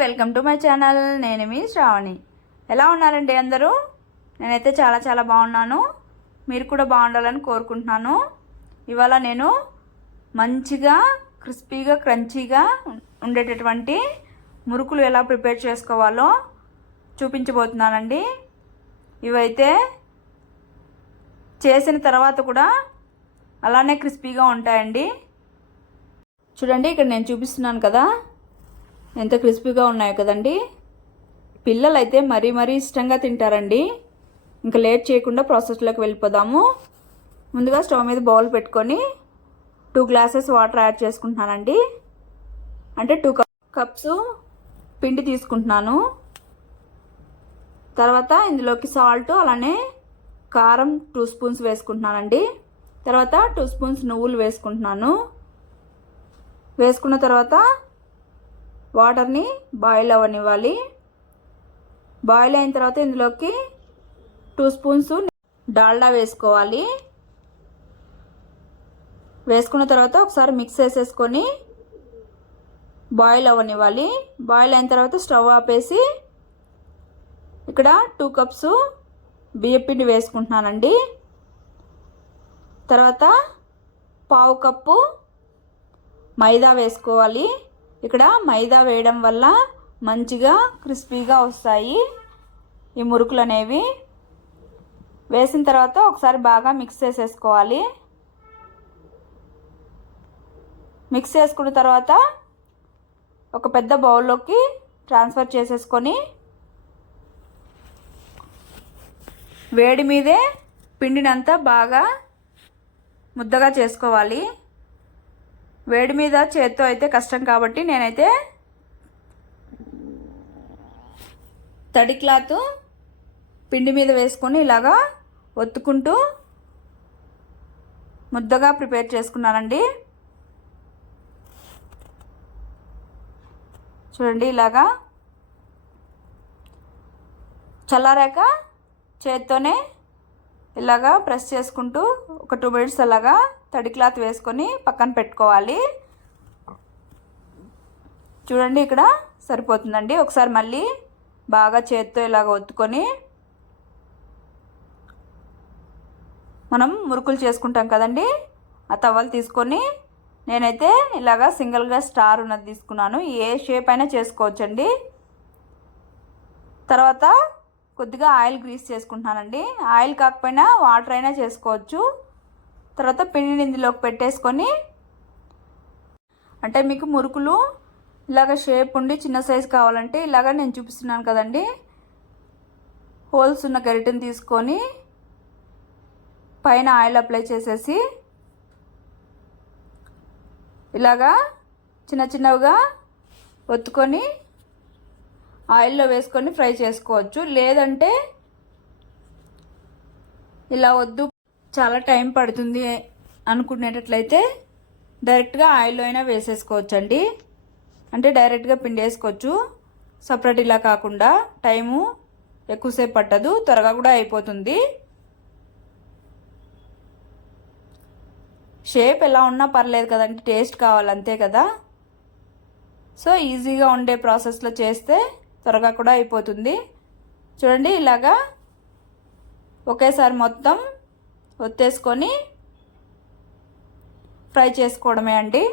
Welcome to my channel. నేను మీ శ్రావణి. ఎలా ఉన్నారండి అందరూ? నేనైతే చాలా బాగున్నాను. మీరు కూడా బాగుండాలని కోరుకుంటున్నాను. ఇవాళ నేను మంచిగా క్రిస్పీగా క్రంచీగా ఉండేటటువంటి మురుకులు ఎలా ప్రిపేర్ చేసుకోవాలో చూపించబోతున్నానండి. ఇవైతే చేసిన తర్వాత కూడా అలానే క్రిస్పీగా ఉంటాయండి. చూడండి, ఇక్కడ నేను చూపిస్తున్నాను కదా ఎంత క్రిస్పీగా ఉన్నాయో కదండి. పిల్లలు అయితే మరీ ఇష్టంగా తింటారండి. ఇంకా లేట్ చేయకుండా ప్రాసెస్లోకి వెళ్ళిపోదాము. ముందుగా స్టవ్ మీద బౌల్ పెట్టుకొని 2 గ్లాసెస్ వాటర్ యాడ్ చేసుకుంటున్నానండి. అంటే 2 కప్స్ పిండి తీసుకుంటున్నాను. తర్వాత ఇందులోకి సాల్ట్ అలానే కారం 2 స్పూన్స్ వేసుకుంటున్నానండి. తర్వాత 2 స్పూన్స్ నువ్వులు వేసుకుంటున్నాను. వేసుకున్న తర్వాత వాటర్ని బాయిల్ అవ్వనివ్వాలి. బాయిల్ అయిన తర్వాత ఇందులోకి 2 స్పూన్స్ డాల్డా వేసుకోవాలి. వేసుకున్న తర్వాత ఒకసారి మిక్స్ చేసేసుకొని బాయిల్ అవ్వనివ్వాలి. బాయిల్ అయిన తర్వాత స్టవ్ ఆపేసి ఇక్కడ 2 కప్స్ బియ్యపిండి వేసుకుంటున్నానండి. తర్వాత 1/2 కప్పు మైదా వేసుకోవాలి. ఇక్కడ మైదా వేయడం వల్ల మంచిగా క్రిస్పీగా వస్తాయి ఈ మురుకులు అనేవి. వేసిన తర్వాత ఒకసారి బాగా మిక్స్ చేసేసుకోవాలి. మిక్స్ చేసుకున్న తర్వాత ఒక పెద్ద బౌల్లోకి ట్రాన్స్ఫర్ చేసేసుకొని వేడి మీదే పిండినంతా బాగా ముద్దగా చేసుకోవాలి. వేడి మీద చేత్తో అయితే కష్టం కాబట్టి నేనైతే తడి క్లాత్ పిండి మీద వేసుకొని ఇలాగా ఒత్తుకుంటూ ముద్దగా ప్రిపేర్ చేసుకున్నానండి. చూడండి, ఇలాగా చల్లారాక చేత్తోనే ఇలాగా ప్రెస్ చేసుకుంటూ ఒక 2 మినిట్స్ అలాగా తడి క్లాత్ వేసుకొని పక్కన పెట్టుకోవాలి. చూడండి, ఇక్కడ సరిపోతుందండి. ఒకసారి మళ్ళీ బాగా చేత్తో ఇలాగ ఒత్తుకొని మనం మురుకులు చేసుకుంటాం కదండి, ఆ తవ్వలు తీసుకొని నేనైతే ఇలాగా సింగిల్గా స్టార్ ఉన్నది తీసుకున్నాను. ఏ షేప్ అయినా చేసుకోవచ్చండి. తర్వాత కొద్దిగా ఆయిల్ గ్రీస్ చేసుకుంటున్నానండి. ఆయిల్ కాకపోయినా వాటర్ అయినా చేసుకోవచ్చు. తర్వాత పిండిని ఇందులోకి పెట్టేసుకొని, అంటే మీకు మురుకులు ఇలాగ షేప్ ఉండి చిన్న సైజు కావాలంటే ఇలాగ నేను చూపిస్తున్నాను కదండి, హోల్స్ ఉన్న గరిటెని తీసుకొని పైన ఆయిల్ అప్లై చేసేసి ఇలాగా చిన్నగా ఒత్తుకొని ఆయిల్లో వేసుకొని ఫ్రై చేసుకోవచ్చు. లేదంటే ఇలా వద్దు, చాలా టైం పడుతుంది అనుకునేటట్లయితే డైరెక్ట్గా ఆయిల్లో అయినా వేసేసుకోవచ్చండి. అంటే డైరెక్ట్గా పిండి వేసుకోవచ్చు. సపరేట్ ఇలా కాకుండా టైము ఎక్కువసేపు పట్టదు, త్వరగా కూడా అయిపోతుంది. షేప్ ఎలా ఉన్నా పర్లేదు కదండి, టేస్ట్ కావాలంతే కదా. సో ఈజీగా ఉండే ప్రాసెస్లో చేస్తే త్వరగా కూడా అయిపోతుంది. చూడండి, ఇలాగా ఒకేసారి మొత్తం ఒత్తేసుకొని ఫ్రై చేసుకోవడమే అండి.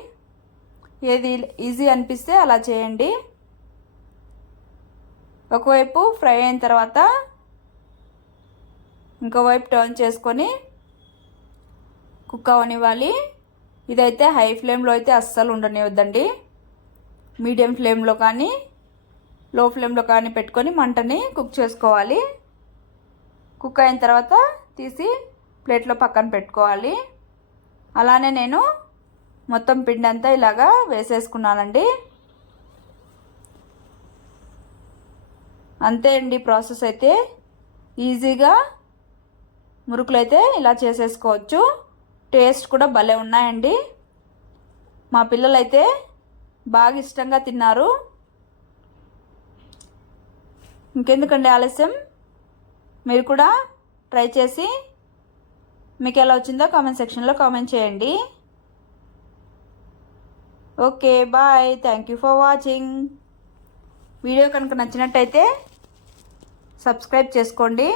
ఏది ఈజీ అనిపిస్తే అలా చేయండి. ఒకవైపు ఫ్రై అయిన తర్వాత ఇంకోవైపు టర్న్ చేసుకొని కుక్ అవనివ్వాలి. ఇదైతే హై ఫ్లేమ్లో అయితే అస్సలు ఉండనివద్దండి. మీడియం ఫ్లేమ్లో కానీ లో ఫ్లేమ్లో కానీ పెట్టుకొని మంటని కుక్ చేసుకోవాలి. కుక్ అయిన తర్వాత తీసి ప్లేట్లో పక్కన పెట్టుకోవాలి. అలానే నేను మొత్తం పిండి అంతా ఇలాగా వేసేసుకున్నానండి. అంతే అండి ప్రాసెస్ అయితే. ఈజీగా మురుకులు అయితే ఇలా చేసేసుకోవచ్చు. టేస్ట్ కూడా భలే ఉన్నాయండి. మా పిల్లలైతే బాగా ఇష్టంగా తిన్నారు. ఇంకెందుకండి ఆలస్యం, మీరు కూడా ట్రై చేసి మీకు ఎలా వచ్చిందో కామెంట్ సెక్షన్లో కామెంట్ చేయండి. Okay, bye. Thank you for watching. Video కనుక నచ్చినట్టయితే సబ్స్క్రైబ్ చేసుకోండి.